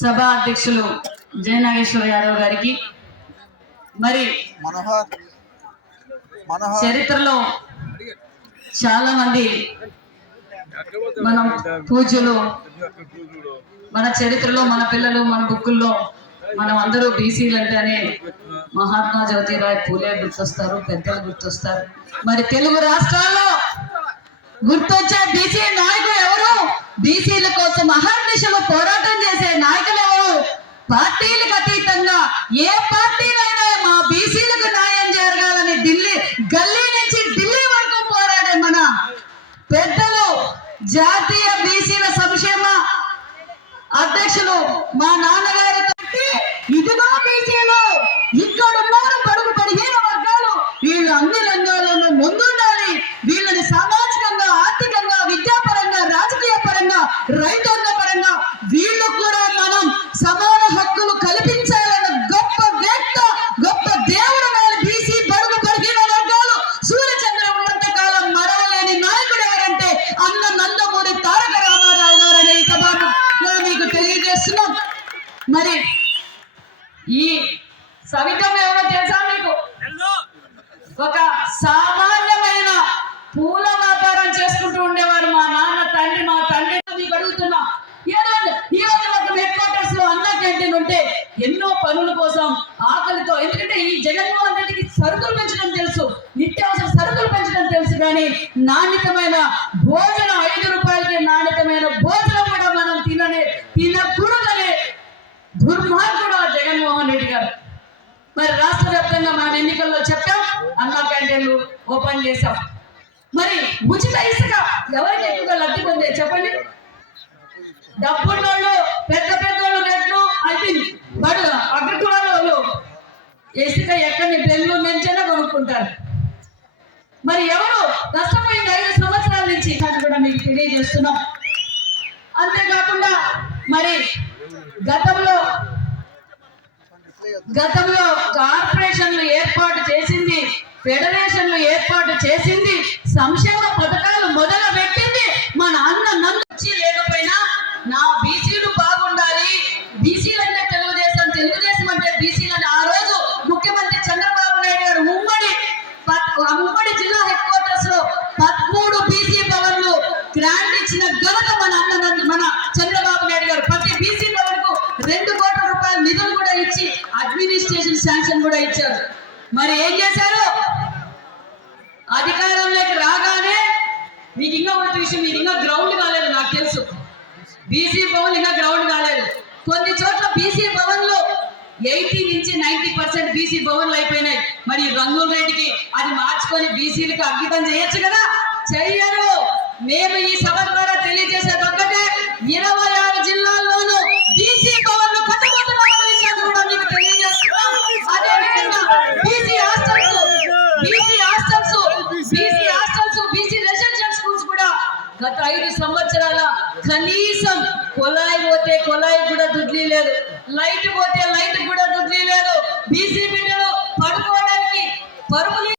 సభ అధ్యక్షులు జయనాగేశ్వర యాదవ్ గారికి. మరి చరిత్రలో చాలా మంది మనం పూజలు మన చరిత్రలో మన పిల్లలు మన బుక్కుల్లో మనం అందరూ బీసీలు అంటేనే మహాత్మా జ్యోతిరాయ్ పూలే గుర్తొస్తారు పెద్దలు గుర్తొస్తారు. మరి తెలుగు రాష్ట్రాల్లో గుర్తొచ్చే బీసీ నాయకులు ఎవరు? బీసీల కోసం అహర్నిశలు పోరాటం చేసే నాయకులు పార్టీలకు అతీతంగా ఏ పార్టీలైనా మా బీసీలకు న్యాయం జరగాలని ఢిల్లీ గల్లీ నుంచి ఢిల్లీ వరకు పోరాడే మన పెద్దలు జాతీయ బీసీల సంక్షేమ అధ్యక్షులు మా నాన్న మరి ఈ సవితం ఎవరో తెలుసా మీకు? ఒక సామాన్యమైన పూల వ్యాపారం చేసుకుంటూ ఉండేవారు మా నాన్న తండ్రి మా తండ్రి మీకు అడుగుతున్నా. ఏదో నియోజకవర్గం హెడ్ క్వార్టర్స్లో అన్న క్యాంటీన్ ఉంటే ఎన్నో పనుల కోసం ఆకలితో ఎందుకంటే ఈ జగన్మోహన్ రెడ్డికి సరుకులు పెంచడం తెలుసు. నిత్యావసర సరుకులు పెంచడం తెలుసు కానీ నాణ్యతమైన భోజనం ఐదు రూపాయలకి నాణ్యతమైన భోజనం కూడా మనం తిననే తినకూడదనే దుర్మార్గుడు ఆ జగన్మోహన్ రెడ్డి గారు మరి రాష్ట్ర వ్యాప్తంగా మనం ఎన్నికల్లో చెప్పాం అన్నా క్యాంటీన్లు ఓపెన్ చేశాం. మరి ఉచిత ఇసుక ఎవరికి ఎక్కువగా లబ్ధి పొందే చెప్పండి? డబ్బున్నోళ్ళు పెద్ద పెద్దోళ్ళు వాళ్ళు అయిపోయింది బట్ అగ్రకులాలు ఇసుక ఎక్కడి బెంగళూరు నుంచైనా కొనుక్కుంటారు. మరి ఎవరు నష్టపోయింది ఐదు సంవత్సరాల నుంచి కూడా మీకు తెలియజేస్తున్నాం. అంతేకాకుండా మరి గతంలో గతంలో కార్పొరేషన్లు ఏర్పాటు చేసింది ఫెడరేషన్లు ఏర్పాటు చేసింది సంక్షేమ పథకాలు మొదలు పెట్టింది మన అన్న నన్ను లేకపోయినా నా బీసీలు బాగుండాలి. బీసీలు అంటే తెలుగుదేశం తెలుగుదేశం అంటే బీసీలు అని ఆ రోజు ముఖ్యమంత్రి చంద్రబాబు నాయుడు గారు ఉమ్మడి ఉమ్మడి జిల్లా హెడ్ క్వార్టర్స్లో పదమూడు బీసీ భవన్లు గ్రాంట్ ఇచ్చిన ఘనత మన అన్న నందు- మన కూడా ఇచ్చారు. మరి ఏం చేశారు? అధికారంలోకి రాగానే మీకు ఇంకా ఒక విషయం మీరు ఇంకా గ్రౌండ్ కాలేదు నాకు తెలుసు. బీసీ భవన్ ఇంకా గ్రౌండ్ కాలేదు. కొన్ని చోట్ల బీసీ భవన్లు ఎయిటీ నుంచి నైన్టీ పర్సెంట్ బీసీ భవన్లు అయిపోయినాయి. మరి రంగుల రెడ్డికి అది మార్చుకొని బీసీలకు అంకితం చేయొచ్చు కదా? చెయ్యరు. మేము ఈ సభ గత ఐదు సంవత్సరాల కనీసం కొలాయి పోతే కొలాయి కూడా దుడ్లీ లేదు లైట్ పోతే లైట్ కూడా దుడ్లీ లేదు బీసీ బిడ్డలు పడుకోవడానికి పరుగులు